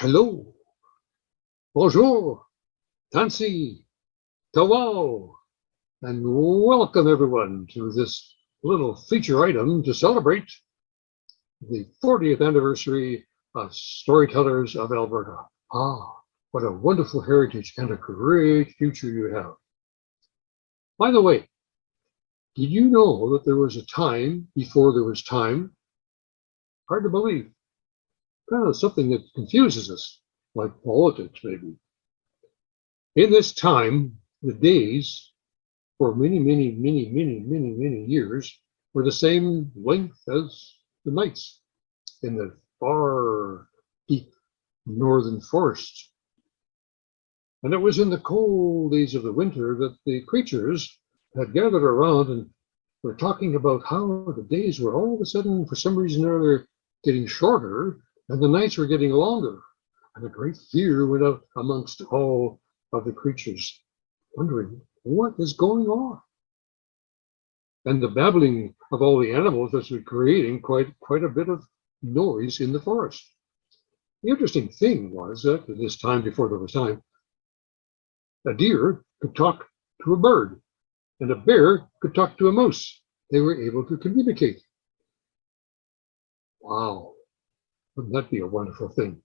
Hello, bonjour, Tansi, Tawao, and welcome everyone to this little feature item to celebrate the 40th anniversary of Storytellers of Alberta. Ah, what a wonderful heritage and a great future you have. By the way, did you know that there was a time before there was time? Hard to believe. Kind of something that confuses us, like politics maybe. In this time, the days for many years were the same length as the nights in the far deep northern forest. And it was in the cold days of the winter that the creatures had gathered around and were talking about how the days were all of a sudden, for some reason or other, getting shorter and the nights were getting longer. And a great fear went out amongst all of the creatures, wondering what is going on. And the babbling of all the animals was creating quite a bit of noise in the forest. The interesting thing was that at this time, before there was time, a deer could talk to a bird and a bear could talk to a moose. They were able to communicate. Wow, wouldn't that be a wonderful thing?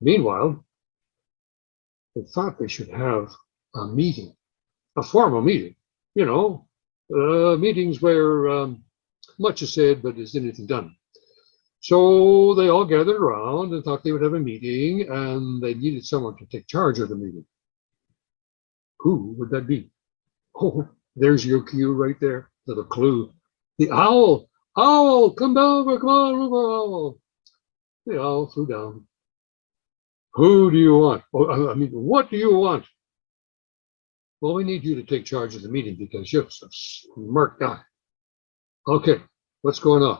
Meanwhile, they thought they should have a meeting, a formal meeting, meetings where much is said, but is anything done. So they all gathered around and thought they would have a meeting, and they needed someone to take charge of the meeting. Who would that be? Oh, there's your cue right there, little clue. The owl. Owl, come down, come on, owl. The owl flew down. Who do you want? Oh, I mean, what do you want? Well, we need you to take charge of the meeting because you're a smart guy. Okay, what's going on?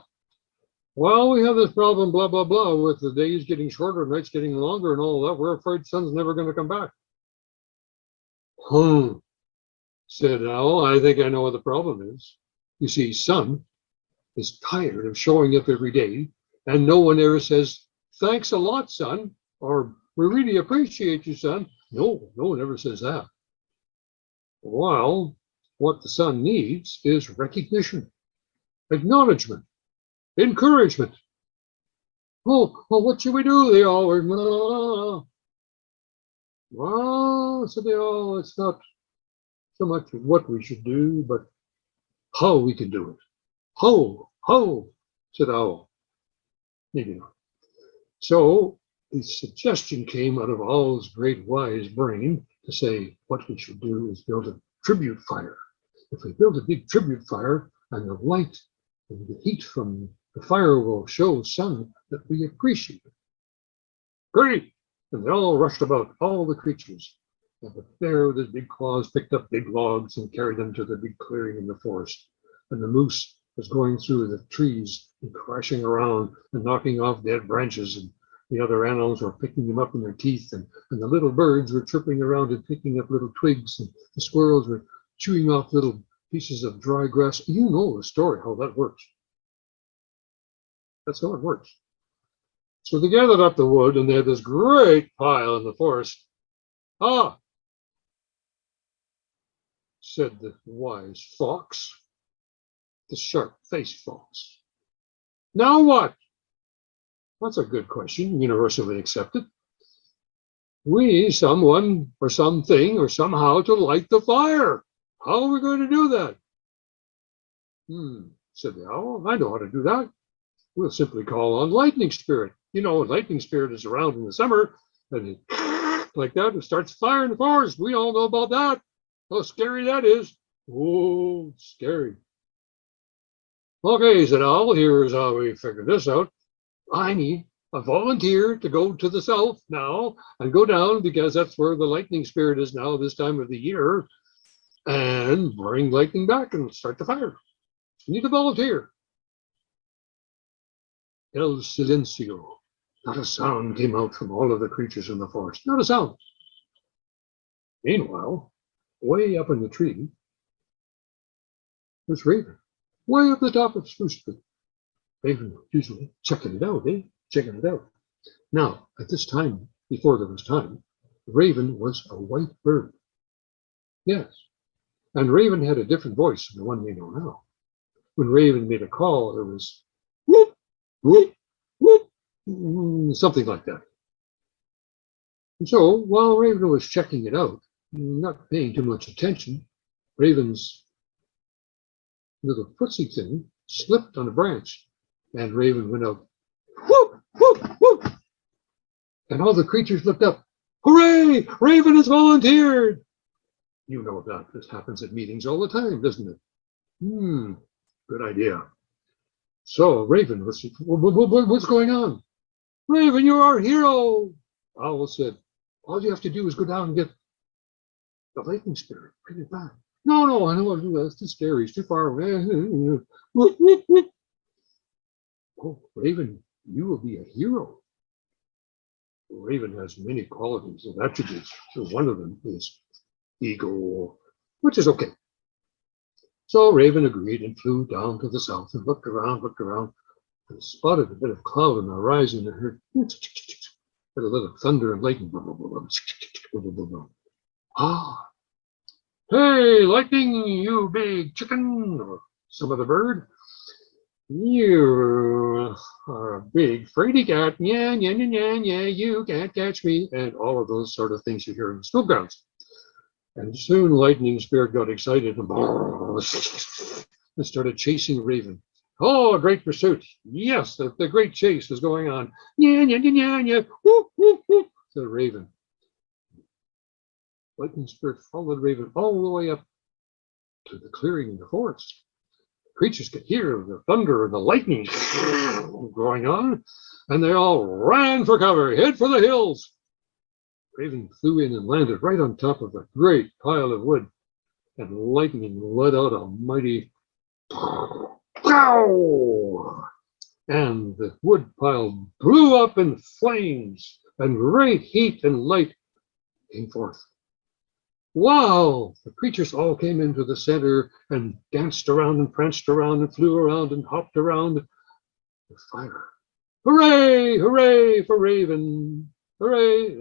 Well, we have this problem, blah, blah, blah, with the days getting shorter, nights getting longer and all that. We're afraid sun's never going to come back. Said Owl, I think I know what the problem is. You see, sun is tired of showing up every day, and no one ever says, thanks a lot, son, or we really appreciate you, son. No one ever says that. Well, what the sun needs is recognition, acknowledgement, encouragement. Oh, well, what should we do? They all were, well, so they all, it's not so much what we should do, but how we can do it. How, said Owl. Maybe not. So the suggestion came out of Owl's great wise brain to say what we should do is build a tribute fire. If we build a big tribute fire and the light and the heat from the fire will show sun that we appreciate it. Great! And they all rushed about, all the creatures. And the bear with his big claws picked up big logs and carried them to the big clearing in the forest. And the moose was going through the trees and crashing around and knocking off dead branches, and the other animals were picking them up in their teeth, and the little birds were chirping around and picking up little twigs, and the squirrels were chewing off little pieces of dry grass. You know the story, how that works. That's how it works. So they gathered up the wood, and they had this great pile in the forest. Ah, said the wise fox, the sharp-faced fox. Now what? That's a good question, universally accepted. We need someone or something or somehow to light the fire. How are we going to do that? Said the owl, I know how to do that. We'll simply call on lightning spirit. Lightning spirit is around in the summer, and like that, it starts fire in the forest. We all know about that. How scary that is. Oh, scary. Okay, said Owl, here's how we figure this out. I need a volunteer to go to the south now and go down, because that's where the lightning spirit is now this time of the year, and bring lightning back and start the fire. You need a volunteer. El silencio. Not a sound came out from all of the creatures in the forest. Not a sound. Meanwhile, way up in the tree was Raven, way up the top of Spruce Tree. Raven usually checking it out, Checking it out. Now, at this time, before there was time, Raven was a white bird. Yes, and Raven had a different voice than the one we know now. When Raven made a call, it was whoop, whoop, whoop, something like that. And so while Raven was checking it out, not paying too much attention, Raven's little footsie thing slipped on a branch, and Raven went out, whoop, whoop, whoop. And all the creatures looked up. Hooray! Raven has volunteered! You know that this happens at meetings all the time, doesn't it? Good idea. So Raven was, what's going on? Raven, you're our hero. Owl said, all you have to do is go down and get the lightning spirit, bring it back. No, I don't want to do that. It's too scary. It's too far away. Oh, Raven, you will be a hero. Raven has many qualities and attributes. So one of them is ego, which is okay. So Raven agreed and flew down to the south and looked around, and spotted a bit of cloud on the horizon and heard a little thunder and lightning. Ah, hey, lightning, you big chicken, or some other bird. You are a big fraidy cat. Yeah, you can't catch me. And all of those sort of things you hear in the school grounds. And soon Lightning Spirit got excited and started chasing Raven. Oh, a great pursuit. Yes, the great chase is going on. Yeah, whoop, whoop, whoop, said Raven. Lightning Spirit followed Raven all the way up to the clearing in the forest. The creatures could hear the thunder and the lightning going on, and they all ran for cover, hid for the hills. Raven flew in and landed right on top of a great pile of wood, and lightning let out a mighty pow! And the wood pile blew up in flames, and great heat and light came forth. Wow! The creatures all came into the center and danced around and pranced around and flew around and hopped around the fire. Hooray! Hooray for Raven! Hooray!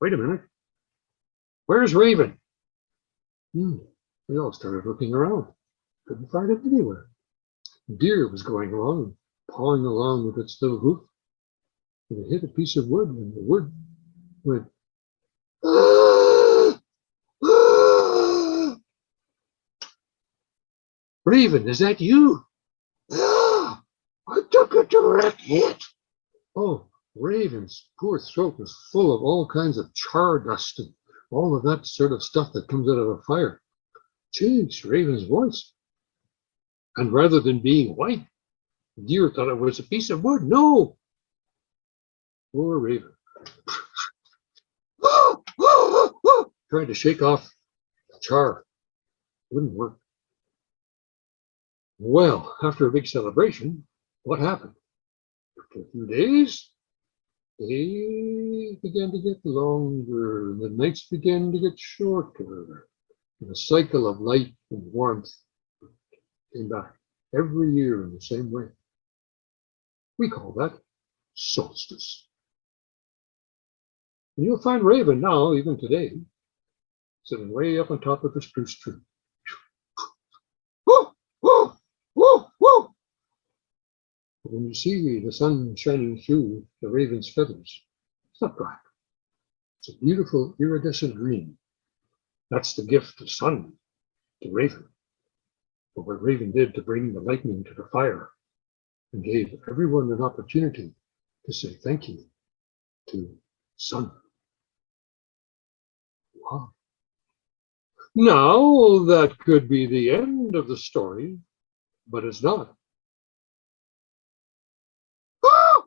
Wait a minute. Where's Raven? We all started looking around. Couldn't find it anywhere. A deer was going along and pawing along with its little hoof. And it hit a piece of wood, and the wood went, ah! Ah! Raven, is that you? Ah! I took a direct hit. Oh, Raven's poor throat was full of all kinds of char dust and all of that sort of stuff that comes out of a fire. Changed Raven's voice. And rather than being white, the deer thought it was a piece of wood. No! Poor Raven. Tried to shake off the char. Wouldn't work. Well, after a big celebration, what happened? After a few days, they began to get longer, and the nights began to get shorter. And the cycle of light and warmth came back every year in the same way. We call that solstice. And you'll find Raven now, even today, sitting way up on top of the spruce tree. Woo, woo, woo, woo. When you see the sun shining through the raven's feathers, it's not black. It's a beautiful iridescent green. That's the gift of sun to Raven. But what Raven did to bring the lightning to the fire and gave everyone an opportunity to say thank you to sun. Wow. Now that could be the end of the story, but it's not. Ah!